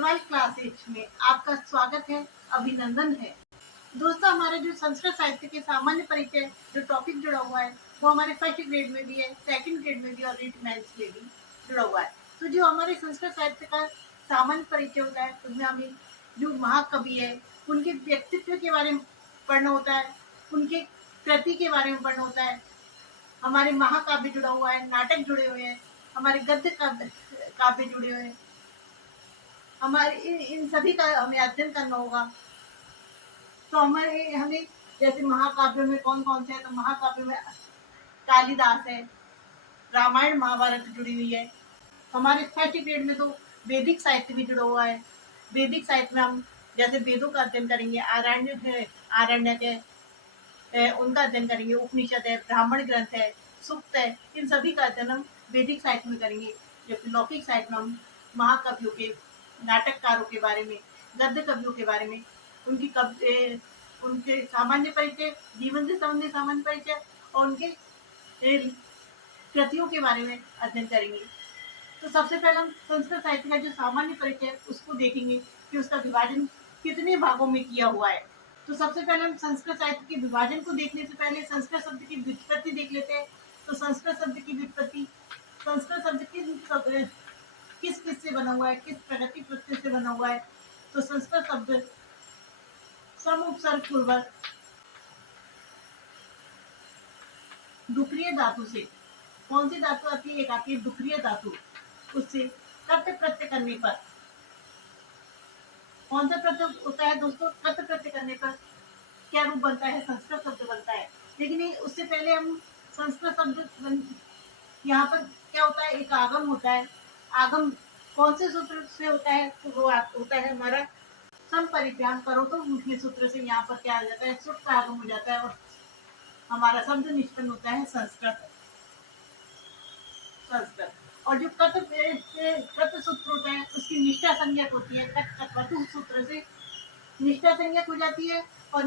12 classes में आपका स्वागत है, अभिनंदन है। दोस्तों, हमारे जो संस्कृत साहित्य के सामान्य परिचय जो टॉपिक जुड़ा हुआ है वो हमारे फर्स्ट ग्रेड में भी है, सेकंड ग्रेड में भी और रीट मेंस में भी जुड़ा हुआ है। तो जो हमारे संस्कृत साहित्य का सामान्य परिचय होता है उसमें हमें जो महाकवि है उनके व्यक्तित्व के बारे में पढ़ना होता है, उनके कृति के बारे में पढ़ना होता है। हमारे महाकाव्य जुड़ा हुआ है, नाटक जुड़े हुए हैं, हमारे गद्य काव्य जुड़े हुए हैं। हमारे इन सभी का हमें अध्ययन करना होगा। तो हमें जैसे महाकाव्य में कौन कौन से है, तो महाकाव्य में कालिदास है, रामायण महाभारत जुड़ी हुई है। हमारे फर्स्ट ग्रेड में तो वैदिक साहित्य भी जुड़ा हुआ है। वैदिक साहित्य में हम जैसे वेदों का अध्ययन करेंगे, आरण्यक है, उनका अध्ययन करेंगे, उपनिषद है, ब्राह्मण ग्रंथ है, सूक्त है, इन सभी का अध्ययन हम वैदिक साहित्य में करेंगे। जबकि लौकिक साहित्य में हम महाकवियों के, नाटककारों के बारे में, गद्य कवियों के बारे में, उनके सामान्य परिचय, जीवन से संबंधित सामान्य परिचय और उनके कृतियों के बारे में अध्ययन करेंगे। तो सबसे पहले हम संस्कृत साहित्य का जो सामान्य परिचय उसको देखेंगे कि उसका विभाजन कितने भागों में किया हुआ है। तो सबसे पहले हम संस्कृत साहित्य के विभाजन को देखने से पहले संस्कृत शब्द की व्युत्पत्ति देख लेते हैं। तो संस्कृत शब्द की व्युत्पत्ति, संस्कृत शब्द किस से बना हुआ है, किस प्रगति प्रत्यय से बना हुआ है। तो संस्कृत शब्द सम उपसर्ग पूर्वक डुक्रिय धातु से, कौन सी धातु आती है? एक आती है डुक्रिय धातु, उससे कट प्रत्यय करने पर, कौन सा प्रत्यय होता है दोस्तों? कट प्रत्यय करने पर क्या रूप बनता है? संस्कृत शब्द बनता है। लेकिन उससे पहले हम संस्कृत शब्द, यहाँ पर क्या होता है? एक आगम होता है। आगम कौन से सूत्र से होता है? तो वो होता है हमारा संपरिज्ञान करो तो मुख्य सूत्र से। यहाँ पर क्या आ जाता है? सुख का आगम हो जाता है और हमारा शब्द निष्पन्न होता है संस्कृत। और जो कट सूत्र होता है उसकी निष्ठा संज्ञक होती है। कट सूत्र से निष्ठा संज्ञक हो जाती है और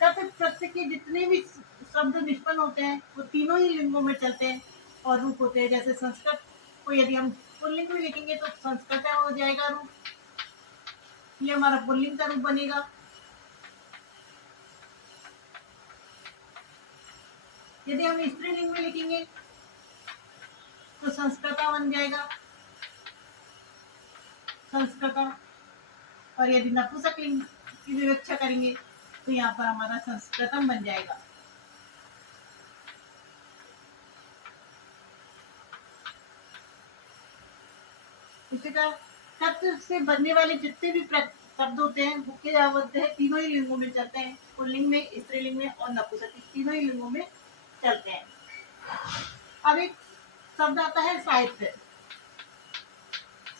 कट प्रत्यय के जितने भी शब्द निष्पन्न होते हैं वो तीनों ही लिंगों में चलते हैं और रूप होते हैं। जैसे संस्कृत को यदि हम पुल्लिंग में लिखेंगे तो संस्कृत हो जाएगा रूप, ये हमारा पुल्लिंग का रूप बनेगा। यदि हम स्त्रीलिंग में लिखेंगे तो संस्कृता बन जाएगा, संस्कृता। और यदि नपुंसक लिंग की विवक्षा करेंगे तो यहाँ पर हमारा संस्कृतम बन जाएगा। इसी तरह कट से बनने वाले जितने भी शब्द होते हैं वो क्या बोलते हैं? तीनों ही लिंगों में चलते हैं, पुल्लिंग में, स्त्रीलिंग में और नपुंसक, तीनों ही लिंगों में चलते हैं। अब एक शब्द आता है साहित्य।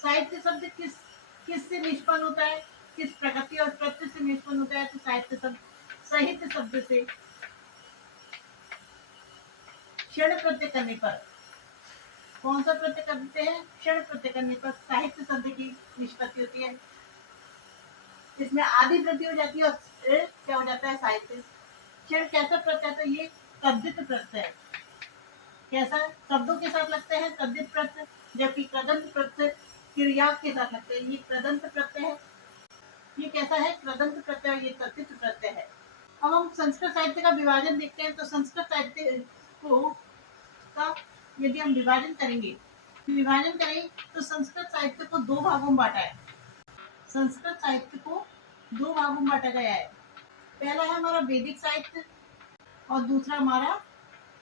साहित्य शब्द किस से निष्पन्न होता है? किस प्रकृति और प्रत्यय से निष्पन्न होता है? तो साहित्य शब्द साहित्य शब्द से क्षण प्रत्यय करने पर, कौन सा प्रत्यय करते हैं? क्षण प्रत्यय करने पर साहित्य शब्द की निष्पत्ति होती है। इसमें आदि वृद्धि हो जाती है और क्या हो जाता है? साहित्य। क्षण कैसा प्रत्यय है? तो ये तद्धित प्रत्यय है। कैसा? शब्दों के साथ लगते हैं तद्धित प्रत्यय, जबकि कृदंत प्रत्यय क्रिया के साथ लगते हैं। ये कृदंत प्रत्यय है। ये कैसा है? कृदंत प्रत्यय, ये तद्धित प्रत्यय है। अब हम संस्कृत साहित्य का विभाजन देखते हैं। तो संस्कृत साहित्य को का यदि हम विभाजन करें तो संस्कृत साहित्य को दो भागों में बांटा है। संस्कृत साहित्य को दो भागों में बांटा गया है। पहला है हमारा वैदिक साहित्य और दूसरा हमारा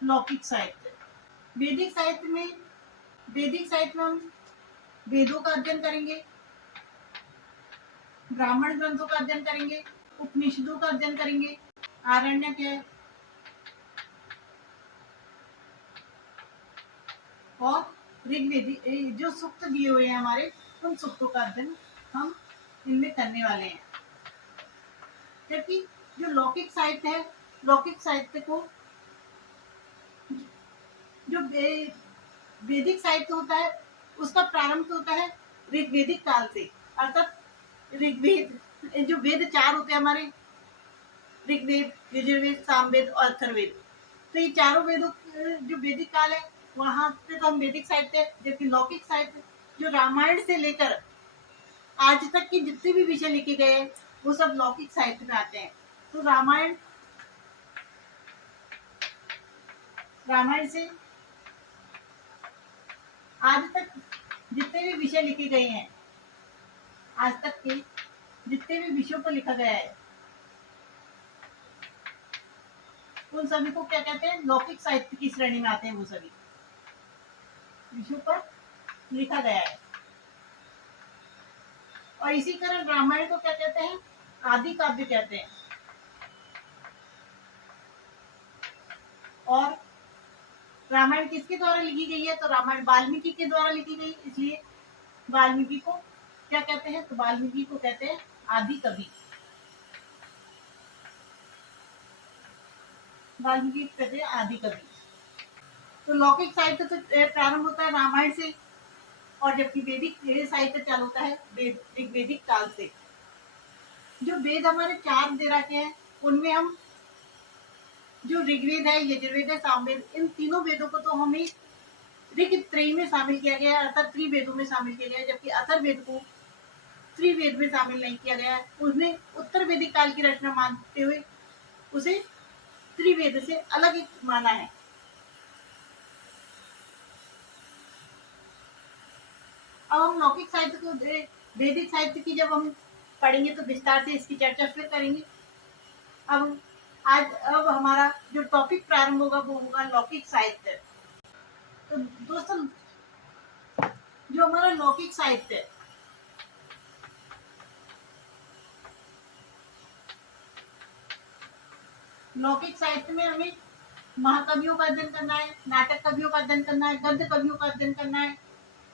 लौकिक साहित्य। वैदिक साहित्य में हम वेदों का अध्ययन करेंगे, ब्राह्मण ग्रंथों का अध्ययन करेंगे, उपनिषदों का अध्ययन करेंगे, आरण्यक है और ऋग्वेदी जो सूक्त दिए हुए हैं हमारे, उन सूक्तों का अध्ययन हम इनमें करने वाले हैं। जबकि जो लौकिक साहित्य है, लौकिक साहित्य को जो वैदिक साहित्य होता है उसका प्रारंभ होता है ऋग्वेदिक काल से। अर्थात ऋग्वेद, जो वेद चार होते हैं हमारे, ऋग्वेद, यजुर्वेद, सामवेद और अथर्ववेद, तो ये चारों वेदों जो वैदिक काल है वहां पे तो हम वैदिक साहित्य। जबकि लौकिक साहित्य जो रामायण से लेकर आज तक के जितने भी विषय लिखे गए हैं वो सब लौकिक साहित्य में आते हैं। तो रामायण से आज तक जितने भी विषय लिखे गए हैं, आज तक के जितने भी विषयों पर लिखा गया है, उन सभी को क्या कहते हैं? लौकिक साहित्य की श्रेणी में आते हैं। वो सभी विषयों पर लिखा गया है। और इसी कारण रामायण को क्या कहते हैं? आदि काव्य कहते हैं। और रामायण किसके द्वारा लिखी गई है? तो रामायण वाल्मीकि के द्वारा लिखी गई, इसलिए वाल्मीकि को क्या कहते हैं? तो वाल्मीकि को कहते हैं आदि कवि। वाल्मीकि कहते हैं आदि कवि। तो लौकिक साहित्य तो प्रारंभ होता है रामायण से, और जबकि वैदिक साहित्य चालू होता है वैदिक काल से। जो वेद हमारे 4 दे रखे हैं, उनमें हम जो ऋग्वेद है, यजुर्वेद है, सामवेद, इन तीनों वेदों को तो हमें ऋग त्रयी में शामिल किया गया है, अर्थात त्रिवेदों में शामिल किया गया है, जबकि अथर्ववेद को त्रिवेद में शामिल नहीं किया गया है। उसने उत्तर वैदिक काल की रचना मानते हुए उसे त्रिवेद से अलग माना है। अब हम लौकिक साहित्य को, वैदिक साहित्य की जब हम पढ़ेंगे तो विस्तार से इसकी चर्चा फिर करेंगे। अब हमारा जो टॉपिक प्रारंभ होगा वो होगा लौकिक साहित्य। तो दोस्तों, जो हमारा लौकिक साहित्य है, लौकिक साहित्य में हमें महाकवियों का अध्ययन करना है, नाटक कवियों का अध्ययन करना है, गद्य कवियों का अध्ययन करना है,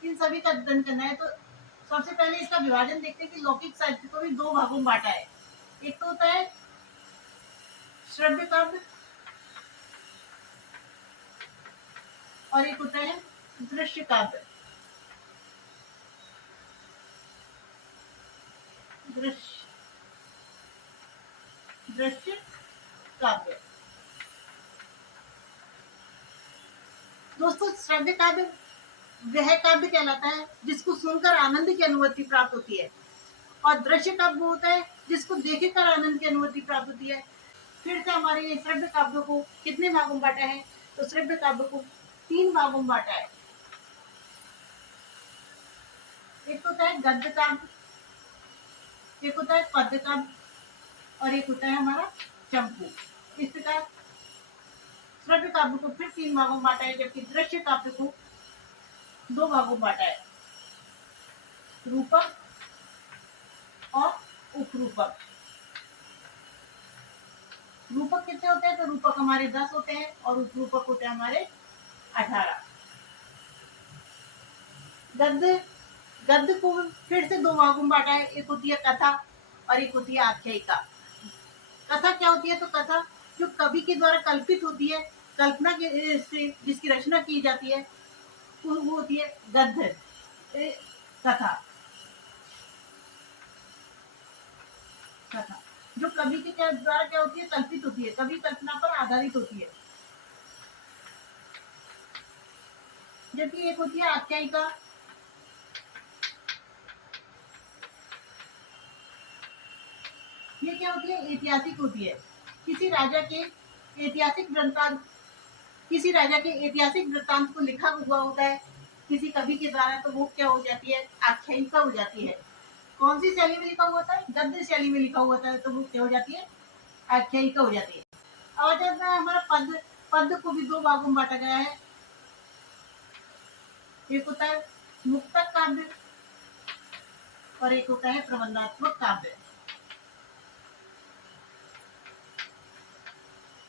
इन सभी का अध्ययन करना है। तो सबसे पहले इसका विभाजन देखते हैं कि लौकिक साहित्य को भी 2 भागों में बांटा है। एक तो होता है श्रव्य काव्य और एक होता है दृश्य काव्य। दृश्य काव्य। दोस्तों, श्रव्य काव्य वह काव्य कहलाता है जिसको सुनकर आनंद की अनुभूति प्राप्त होती है, और दृश्य काव्य होता है जिसको देखकर आनंद की अनुभूति प्राप्त होती है। फिर से हमारे श्रव्य काव्य को कितने भागों में बांटा है? तो श्रव्य काव्य को 3 भागों में बांटा है। एक होता है गद्य काव्य, एक होता है पद्य काव्य, और एक होता है हमारा चंपू। इस प्रकार श्रव्य काव्य को फिर 3 भागों में बांटा है, जबकि दृश्य काव्य को 2 भागों में बांटा है, रूपक और उपरूपक। रूपक कितने होते हैं? तो रूपक हमारे 10 होते हैं और उपरूपक होते हैं हमारे 18। गद्य को फिर से 2 भागों में बांटा है, एक होती है कथा और एक होती है आख्यायिका। कथा क्या होती है? तो कथा जो कवि के द्वारा कल्पित होती है, कल्पना के से जिसकी रचना की जाती है, वो होती है गद्य कथा। जो कवि के द्वारा क्या होती है? कल्पित होती है, कवि कल्पना पर आधारित होती है। जबकि एक होती है आख्यायिका। ये क्या होती है? ऐतिहासिक होती है। किसी राजा के ऐतिहासिक वृत्तांत को लिखा हुआ होता है किसी कवि के द्वारा, तो वो क्या हो जाती है? आख्यायिका हो जाती है। कौन सी शैली में लिखा हुआ था? गद्य शैली में लिखा हुआ था, तो वो क्या हो जाती है? आख्यायिका हो जाती है। और जब हमारा पद्य को भी 2 भागों में बांटा गया है। एक होता है मुक्तक काव्य और एक होता है प्रबंधात्मक काव्य।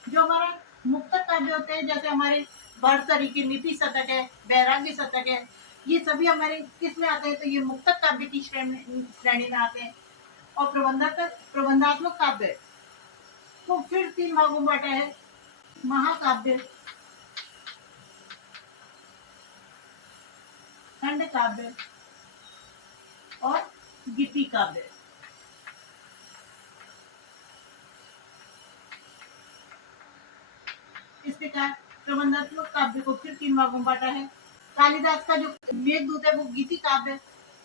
जो हमारा मुक्तक काव्य होते हैं, जैसे हमारे भरतरी के नीति शतक है, वैराग्य शतक है, ये सभी हमारे किस में आते हैं? तो ये मुक्तक काव्य की श्रेणी में आते हैं। और प्रबंधात्मक काव्य को फिर 3 भागों में बांटा है, महाकाव्य, खंड काव्य और गीति काव्य। इस प्रकार प्रबंधात्मक काव्य को फिर 3 भागों में बांटा है। कालिदास का जो मेघदूत है वो गीति काव्य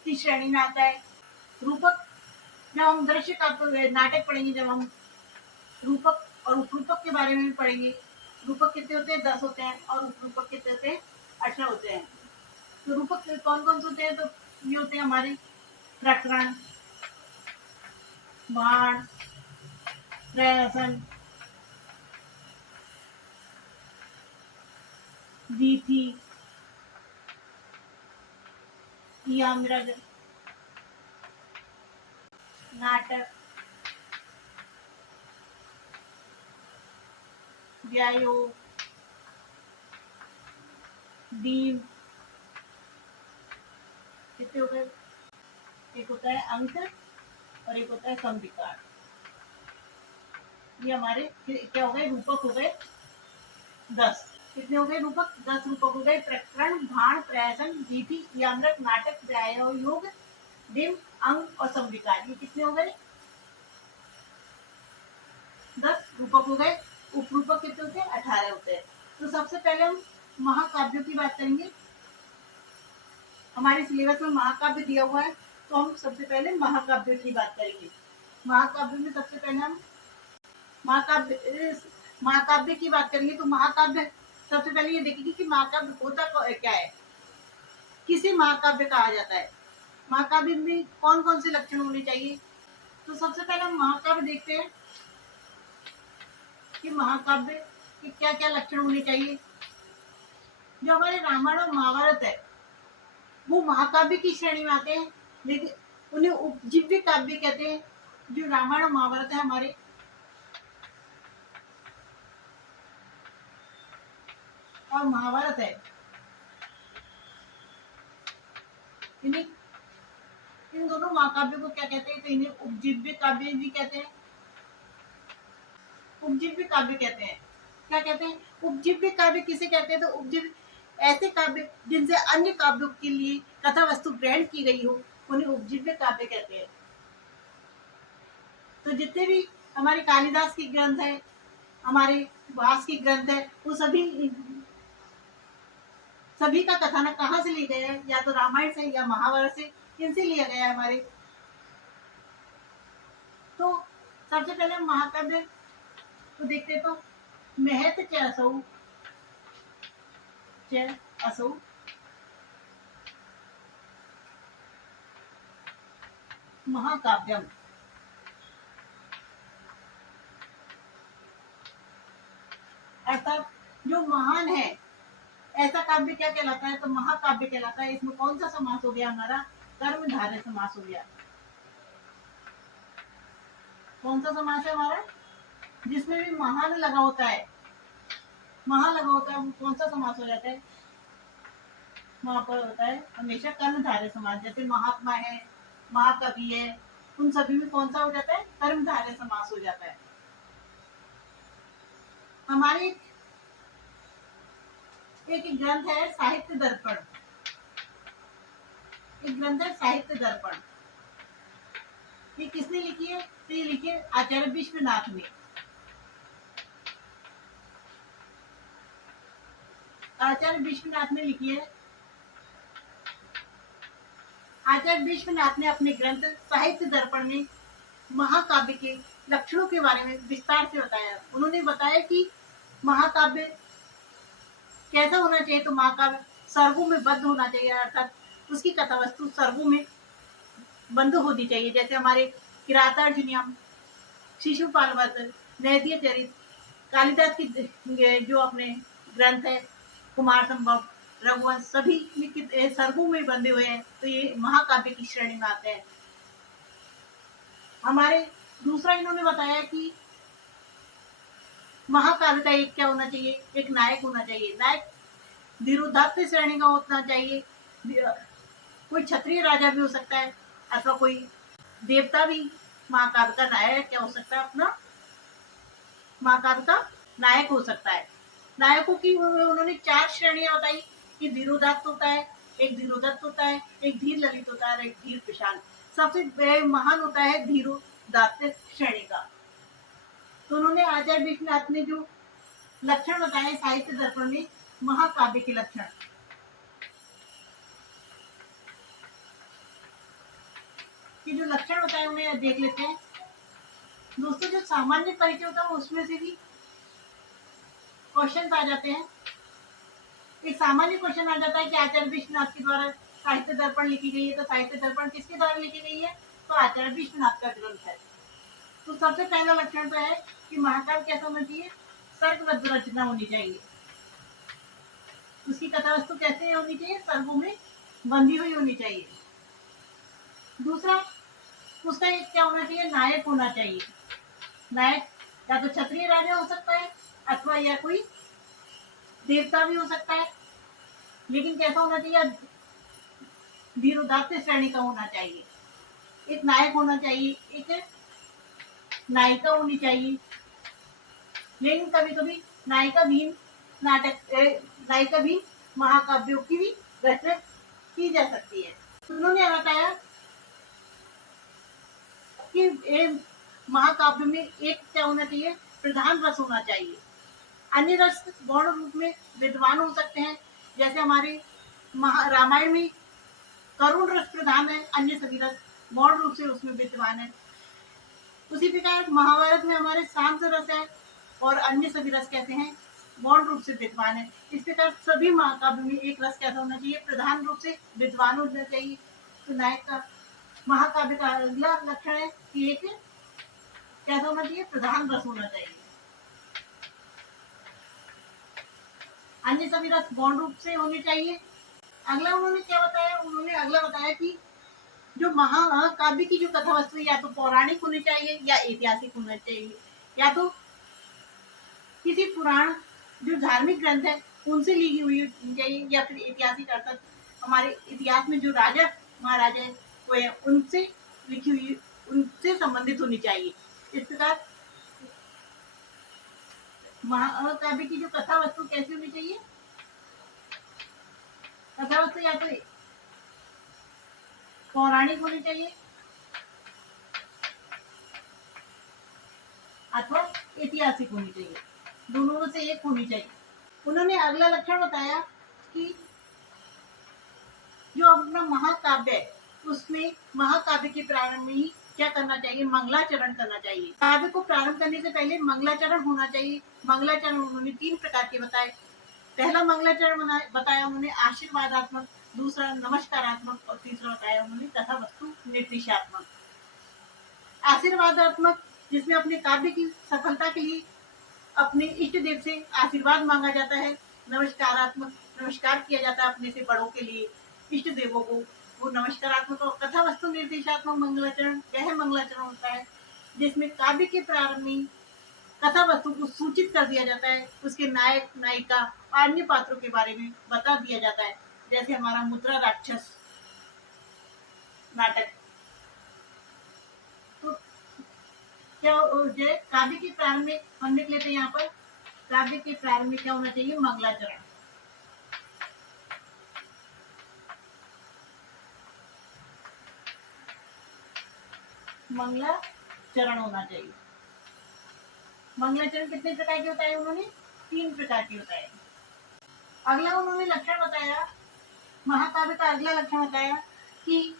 की श्रेणी में आता है। रूपक, जब हम दृश्य काव्य नाटक पढ़ेंगे, जब हम रूपक और उपरूपक के बारे में भी पढ़ेंगे। रूपक कितने होते हैं? 10 होते हैं। और उपरूपक कितने होते हैं? 18 होते हैं। तो रूपक कौन कौन से होते हैं? तो ये होते हैं हमारे प्रकरण, बाण, प्रहसन, वीथी, यामृग, नाटक, व्यायोग, दीव, कितने हो गए? एक होता है अंक और एक होता है संविकार। ये हमारे क्या हो गए? रूपक हो गए 10। कितने हो गए रूपक? 10 रूपक हो गए। प्रकरण, भाण, प्रहसन, वीथी, यामृत, नाटक, व्यायोग, दिव, अंक और संविकार। ये कितने हो गए? 10 रूपक हो गए। उपरूपक कितने होते हैं? 18 होते हैं। तो सबसे पहले हम महाकाव्यों की बात करेंगे। हमारे सिलेबस में महाकाव्य दिया हुआ है, तो हम सबसे पहले महाकाव्य की बात करेंगे। महाकाव्य में सबसे पहले हम महाकाव्य की बात करेंगे। तो महाकाव्य सबसे पहले ये देखेंगे कि महाकाव्य होता क्या है, किसे महाकाव्य कहा जाता है, महाकाव्य में कौन कौन से लक्षण होने चाहिए। तो सबसे पहले हम महाकाव्य देखते हैं कि महाकाव्य के क्या क्या लक्षण होने चाहिए। जो हमारे रामायण और महाभारत है वो महाकाव्य की श्रेणी में आते हैं, लेकिन उन्हें उपजीव्य काव्य कहते हैं। जो रामायण और महाभारत है हमारे, और महाभारत है, इन्हें इन दोनों महाकाव्यों को क्या कहते हैं? तो इन्हें उपजीव्य काव्य भी कहते हैं। उपजीव्य काव्य कहते हैं। क्या कहते हैं? उपजीव्य काव्य किसे कहते हैं? तो उपजीव्य ऐसे काव्य जिनसे अन्य काव्यों के लिए कथा वस्तु ग्रहण की गई हो, उन्हें उपजीव्य काव्य कहते हैं। तो जितने भी हमारे कालिदास की ग्रंथ है, हमारे व्यास की ग्रंथ है, वो सभी का कथानक कहाँ से लिए गए हैं? या तो रामायण से या महाभारत से, इनसे लिया गया है हमारे। तो सबसे पहले हम महाकाव्य तो देखते तो महत च असौ महाकाव्यम। अर्थात जो महान है ऐसा काव्य क्या कहलाता है? तो महाकाव्य कहलाता है। इसमें कौन सा समास हो गया? हमारा कर्मधारय समास हो गया। कौन सा समास है हमारा? जिसमें भी महान लगा होता है, महा लगा होता है, वो कौन सा समास हो जाता है? वहां पर होता है हमेशा कर्मधारय समास। जैसे महात्मा है, महाकवि है, उन सभी में कौन सा हो जाता है? कर्मधारय समास हो जाता है। हमारे एक ग्रंथ है साहित्य दर्पण। एक ग्रंथ है साहित्य दर्पण। ये किसने लिखी है? तो ये लिखी है आचार्य विश्वनाथ ने। आचार्य विश्वनाथ ने लिखी है। आचार्य विश्वनाथ ने अपने ग्रंथ साहित्य दर्पण में महाकाव्य के लक्षणों के बारे में विस्तार से बताया। उन्होंने बताया कि महाकाव्य कैसा होना चाहिए। तो महाकाव्य सर्गों में बद्ध होना चाहिए, अर्थात उसकी कथा वस्तु सर्गों में बंद होनी चाहिए। जैसे हमारे किरातार्जुनीयम, शिशुपाल वध, नैदीय चरित, कालिदास की जो अपने ग्रंथ है कुमार संभव, रघुवंश, सभी लिखित सर्गों में बंधे हुए हैं। तो ये महाकाव्य की श्रेणी में आते हैं। हमारे दूसरा इन्होंने बताया कि महाकाव्य का एक क्या होना चाहिए? एक नायक होना चाहिए। नायक धीरोदात्त श्रेणी का होना चाहिए। कोई क्षत्रिय राजा भी हो सकता है, अथवा कोई देवता भी महाकाव्य का नायक क्या हो सकता है? अपना महाकाव्य का नायक हो सकता है। नायकों की उन्होंने 4 श्रेणियां बताई कि धीरोदात्त होता है, एक धीरोदत्त होता है, एक धीर ललित होता है और एक धीर पिशान। सबसे महान होता है धीरोदात्त श्रेणी का। तो उन्होंने आचार्य विश्वनाथ ने जो लक्षण बताए साहित्य दर्पण में महाकाव्य के लक्षण। कि जो लक्षण होता है उन्हें देख लेते हैं। दोस्तों जो सामान्य परिचय होता है उसमें से भी क्वेश्चन आ जाते हैं। एक सामान्य क्वेश्चन आ जाता है कि आचार्य विश्वनाथ के द्वारा साहित्य दर्पण लिखी गई है, तो साहित्य दर्पण किसके द्वारा लिखी गई है? तो आचार्य विश्वनाथ का ग्रंथ है। तो सबसे पहला लक्षण तो है कि महाकाव्य कैसा होना चाहिए? सर्गबद्ध रचना होनी चाहिए। उसकी कथा वस्तु कैसे होनी चाहिए? सर्गों में बंधी हुई होनी चाहिए। दूसरा, उसका एक क्या होना चाहिए? नायक होना चाहिए। नायक या तो क्षत्रिय राजा हो सकता है अथवा या कोई देवता भी हो सकता है, लेकिन कैसा होना चाहिए? धीरोदात्त श्रेणी का होना चाहिए। एक नायक होना चाहिए, एक नायिका होनी चाहिए। लेकिन कभी कभी नायिका भी नायिका भी महाकाव्यों की भी रचना की जा सकती है। उन्होंने बताया कि महाकाव्य में एक क्या होना चाहिए? प्रधान रस होना चाहिए। अन्य रस गौण रूप में विद्वान हो सकते हैं, जैसे हमारे रामायण में करुण रस प्रधान है, अन्य सभी रस गौण रूप से उसमें विद्वान है। उसी प्रकार महाभारत में हमारे शांत रस है और अन्य सभी रस कैसे हैं? गौण रूप से विद्वान है। इस प्रकार सभी महाकाव्य में एक रस कैसा होना चाहिए? प्रधान रूप से विद्वान होना चाहिए। तो नायक का महाकाव्य का अगला लक्षण है कि एक कैसा होना चाहिए? प्रधान रस होना चाहिए। अन्य सभी रस गौण रूप से होने चाहिए। अगला उन्होंने क्या बताया? उन्होंने अगला बताया कि जो महाकाव्य की जो कथा वस्तु या तो पौराणिक होनी चाहिए या ऐतिहासिक होना चाहिए, या तो किसी पुराण जो धार्मिक ग्रंथ है उनसे ली हुई होनी चाहिए, या फिर ऐतिहासिक अर्थात हमारे इतिहास में जो राजा महाराजा हुए हैं उनसे लिखी हुई, उनसे संबंधित होनी चाहिए। इस प्रकार महाकाव्य की जो कथा वस्तु कैसी होनी चाहिए? कथा वस्तु या तो पौराणिक होनी चाहिए अथवा ऐतिहासिक होनी चाहिए, दोनों में से एक होनी चाहिए। उन्होंने अगला लक्षण बताया कि जो अपना महाकाव्य है उसमें महाकाव्य के प्रारंभ में ही क्या करना चाहिए? मंगलाचरण करना चाहिए। काव्य को प्रारंभ करने से पहले मंगलाचरण होना चाहिए। मंगलाचरण उन्होंने 3 प्रकार के बताए। पहला मंगलाचरण बताया उन्होंने आशीर्वादात्मक, दूसरा नमस्कारात्मक और तीसरा बताया उन्होंने कथा वस्तु निर्देशात्मक। आशीर्वादात्मक जिसमें अपने काव्य की सफलता के लिए अपने इष्ट देव से आशीर्वाद मांगा जाता है। नमस्कारात्मक नमस्कार किया जाता है अपने से बड़ों के लिए, इष्ट देवों को, वो नमस्कारात्मक। और कथा वस्तु निर्देशात्मक मंगलाचरण वह मंगलाचरण होता है जिसमें काव्य के प्रारंभ में कथा वस्तु को सूचित कर दिया जाता है, उसके नायक नायिका और अन्य पात्रों के बारे में बता दिया जाता है, जैसे हमारा मुद्रा राक्षस नाटक। तो क्या काव्य के प्रारंभ में हम लिख लेते हैं यहाँ पर, काव्य के प्रारंभ में क्या होना चाहिए? मंगलाचरण। मंगलाचरण होना चाहिए। मंगलाचरण कितने प्रकार के होता है? उन्होंने 3 प्रकार के होता है। अगला उन्होंने लक्षण बताया, महाकाव्य का अगला लक्षण बताया कि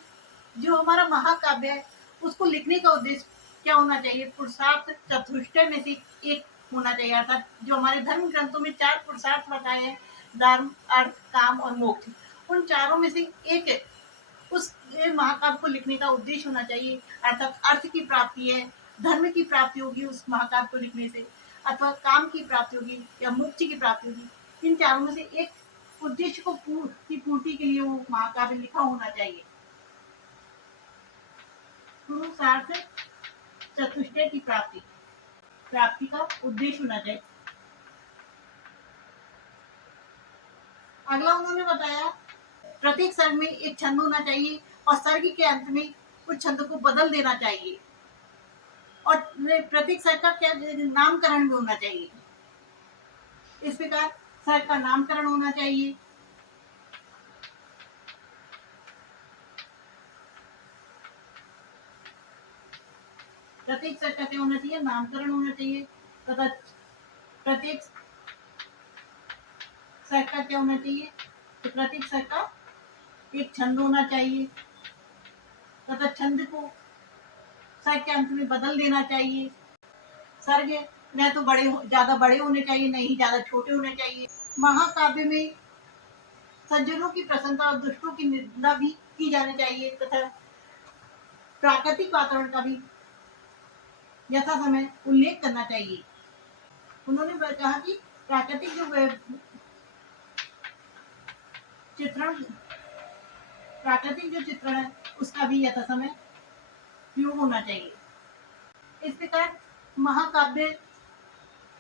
जो हमारा महाकाव्य है उसको लिखने का उद्देश्य क्या होना चाहिए? पुरुषार्थ चतुष्टय में से एक होना चाहिए। अर्थात जो हमारे धर्म ग्रंथों में 4 पुरुषार्थ बताए हैं, धर्म, अर्थ, काम और मोक्ष, उन चारों में से एक उस महाकाव्य को लिखने का उद्देश्य होना चाहिए। अर्थात अर्थ की प्राप्ति है, धर्म की प्राप्ति होगी उस महाकाव्य को लिखने से, अथवा काम की प्राप्ति होगी या मोक्ष की प्राप्ति होगी। इन चारों में से एक उद्देश्य को की पूर्ति के लिए वो महाकाव्य लिखा होना चाहिए। पुरुषार्थ चतुष्टय की प्राप्ति का उद्देश्य होना चाहिए। अगला उन्होंने बताया प्रत्येक सर्ग में एक छंद होना चाहिए और सर्ग के अंत में उस छंद को बदल देना चाहिए, और प्रत्येक सर्ग का क्या नामकरण भी होना चाहिए। इस प्रकार सर्ग का नामकरण होना चाहिए। प्रत्येक सर्ग का क्या होना चाहिए? नामकरण होना चाहिए। तथा प्रत्येक सर्ग का क्या होना चाहिए? तो प्रत्येक सर्ग का एक छंद होना चाहिए तथा तथा छंद को सर्ग के अंत में बदल देना चाहिए। सर्ग न तो ज्यादा बड़े होने चाहिए, न ही ज्यादा छोटे होने चाहिए। महाकाव्य में सज्जनों की प्रशंसा और दुष्टों की निंदा भी की जानी चाहिए तथा प्राकृतिक वातावरण का भी यथा समय उल्लेख करना चाहिए। उन्होंने कहा कि प्राकृतिक चित्रण प्राकृतिक जो चित्रण है उसका भी यथा समय उपयोग होना चाहिए। इस प्रकार महाकाव्य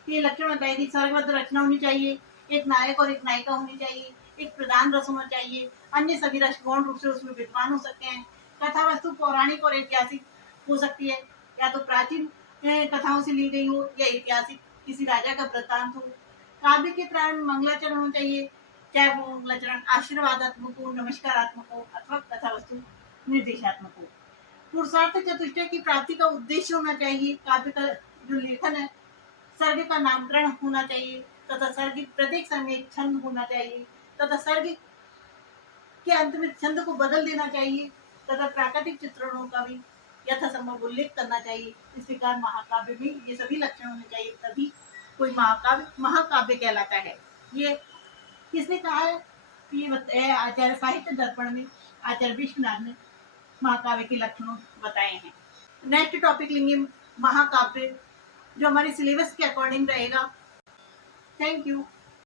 के लक्षण बताए कि सर्वबद्ध रचना होनी चाहिए, एक नायक और एक नायिका होनी चाहिए, एक प्रधान रस होना चाहिए, अन्य सभी रस गौण रूप से उसमें विद्वान हो सकते हैं। कथा वस्तु पौराणिक और ऐतिहासिक हो सकती है, या तो प्राचीन कथाओं से ली गई हो या ऐतिहासिक किसी राजा का वृत्तांत हो। काव्य के प्रारंभ मंगलाचरण होना चाहिए, चाहे वो मंगलाचरण आशीर्वादात्मक हो, नमस्कारात्मक हो अथवा कथा वस्तु निर्देशात्मक हो। पुरुषार्थ चतुष्टय की प्राप्ति का उद्देश्य होना चाहिए। काव्य का जो लेखन है, सर्ग का नामकरण होना चाहिए तथा सर्ग प्रत्येक समय एक छंद होना चाहिए तथा सर्ग के अंत में छंद को बदल देना चाहिए तथा प्राकृतिक चित्रणों का भी यथासंभव उल्लेख करना चाहिए। इस प्रकार महाकाव्य में ये सभी लक्षण होने चाहिए, तभी कोई महाकाव्य कहलाता है। ये किसने कहा है? ये बताया आचार्य साहित्य दर्पण में आचार्य विश्वनाथ ने महाकाव्य के लक्षणों बताए हैं। नेक्स्ट टॉपिक लेंगे महाकाव्य, जो हमारे सिलेबस के अकॉर्डिंग रहेगा। Thank you.